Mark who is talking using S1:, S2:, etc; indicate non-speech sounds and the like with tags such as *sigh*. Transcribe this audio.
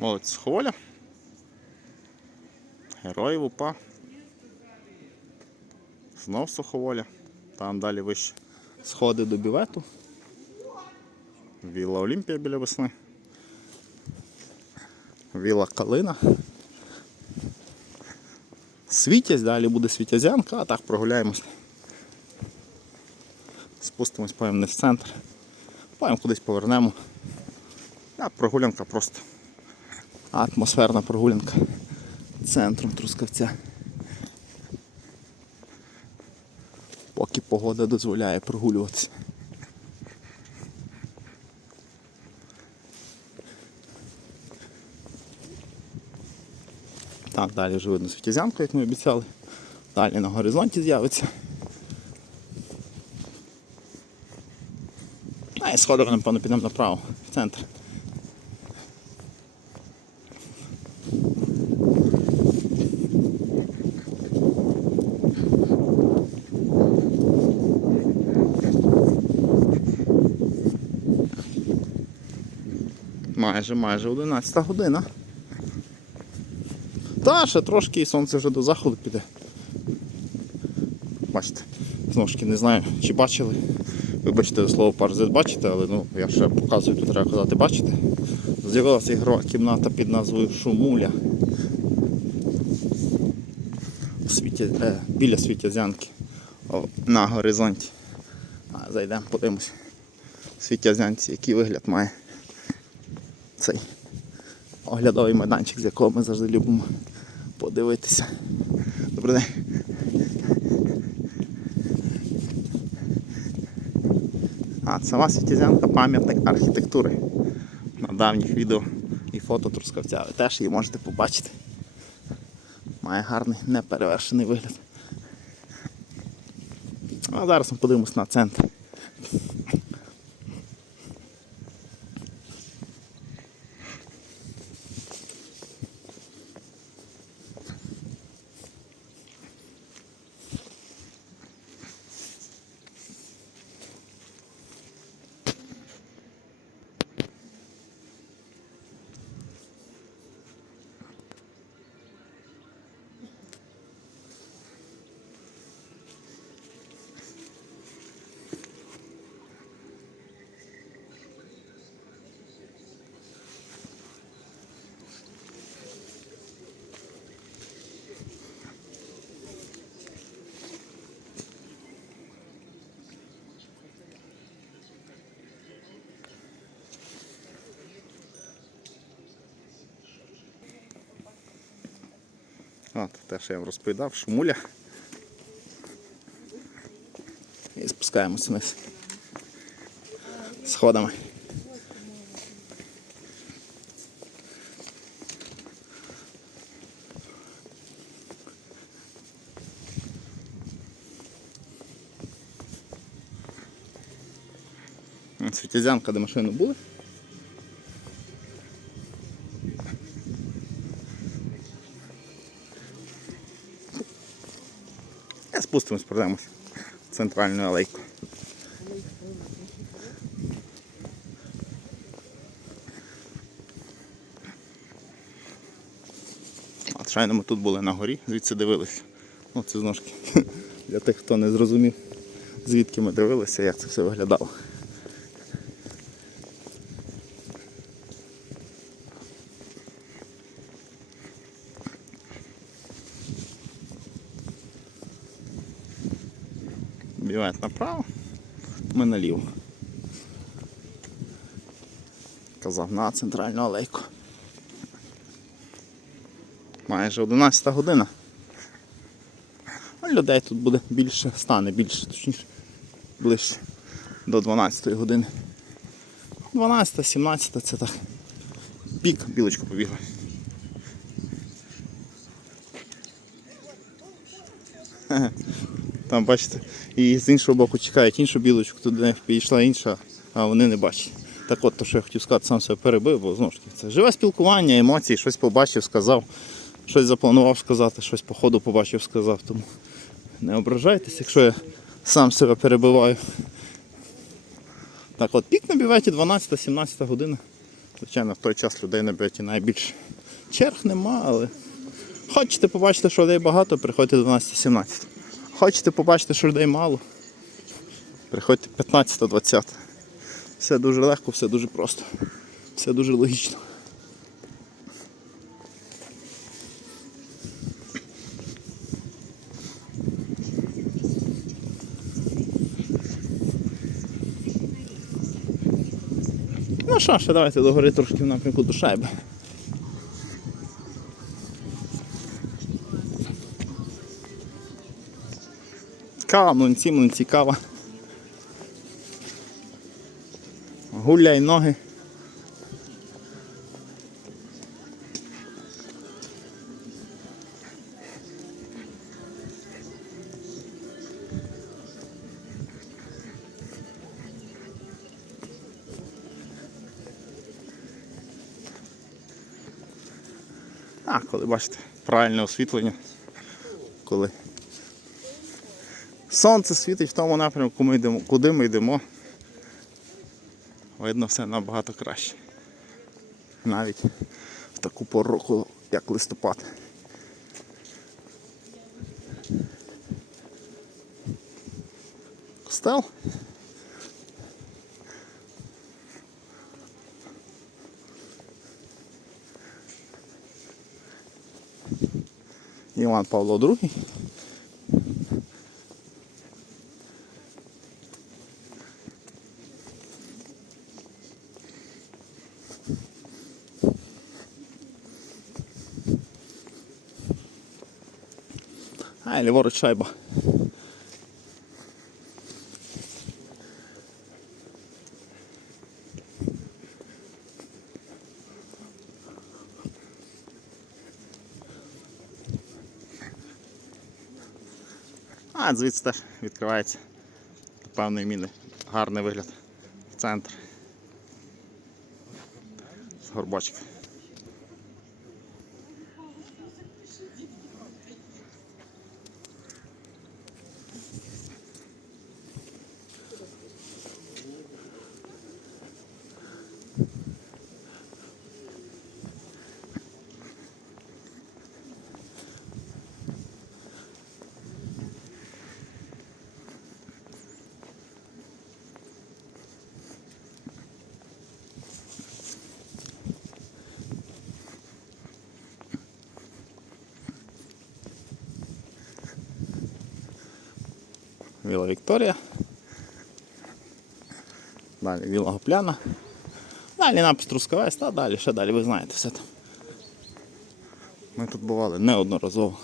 S1: Молодь Схоля. Героїв УПА. Знов Суховоля. Там далі вище. Сходи до бівету. Вілла Олімпія біля весни. Вілла Калина. Світязь, далі буде світязянка, а так прогуляємось. Спустимось, поїм не в центр. Потім кудись повернемо. А прогулянка просто. Атмосферна прогулянка центром Трускавця. Поки погода дозволяє прогулюватися. Так, далі вже видно світязянку, як ми обіцяли. Далі на горизонті з'явиться. А і сходимо, напевно, підемо направо, в центр. Майже, майже 11 година. Та, ще трошки і сонце вже до заходу піде. Бачите, знову ж таки не знаю, чи бачили. Вибачте слово паразит бачите, але ну, я ще показую, тут треба казати, бачите. З'явилася ігрова кімната під назвою Шумуля. У світі, е, біля світязянки на горизонті. Зайдемо, подивимось. Світязянці, який вигляд має цей оглядовий майданчик, з якого ми завжди любимо подивитися. Добрий день. А, сама Світязянка пам'ятник архітектури. На давніх відео і фото Трускавця. Ви теж її можете побачити. Має гарний неперевершений вигляд. А зараз ми подивимось на центр. От, те, що я вам розповідав, шумуля. І спускаємося вниз. Сходами. Світязянка, де машини були. І спустимось, пройдемось в центральну алейку. От щойно ми тут були на горі, звідси дивилися. Ну, це знову *laughs* для тих, хто не зрозумів, звідки ми дивилися, як це все виглядало. Бівають направо, ми наліво. Казав на центральну алейку. Майже 11 година. Ну, Людей тут буде більше, стане більше, точніше, ближче до 12 години. 12, 17 це так. Пік, білочка побігла. Там бачите, і з іншого боку чекають іншу білочку, туди підійшла інша, а вони не бачать. Так от, то, що я хотів сказати, сам себе перебив, бо знову ж таки це живе спілкування, емоції, щось побачив, сказав, щось запланував сказати, щось по ходу побачив, сказав. Тому не ображайтесь, якщо я сам себе перебиваю. Так от, пік на біветі 12-17 година. Звичайно, в той час людей на біоті найбільше. Черг нема, але хочете побачити, що людей багато, приходьте 12-17. Хочете побачити, що людей мало, приходьте 15-20. Все дуже легко, все дуже просто, все дуже логічно. Ну що ж, давайте догори трошки в напрямку до шайби. Кава, млинці, млинці, кава. Гуляй ноги. А, коли бачите, правильне освітлення, коли сонце світить в тому напрямку, ми йдемо, куди ми йдемо, видно все набагато краще. Навіть в таку пору року, як листопад. Костел? Іван Павло II. І ліворуч шайба. А, звідси теж відкривається до певної міни. Гарний вигляд. в Центр. З горбочка. Віла Вікторія. Далі Віла Гопляна. Далі напис Трускавець, та далі, ще далі, ви знаєте все там. Ми тут бували неодноразово.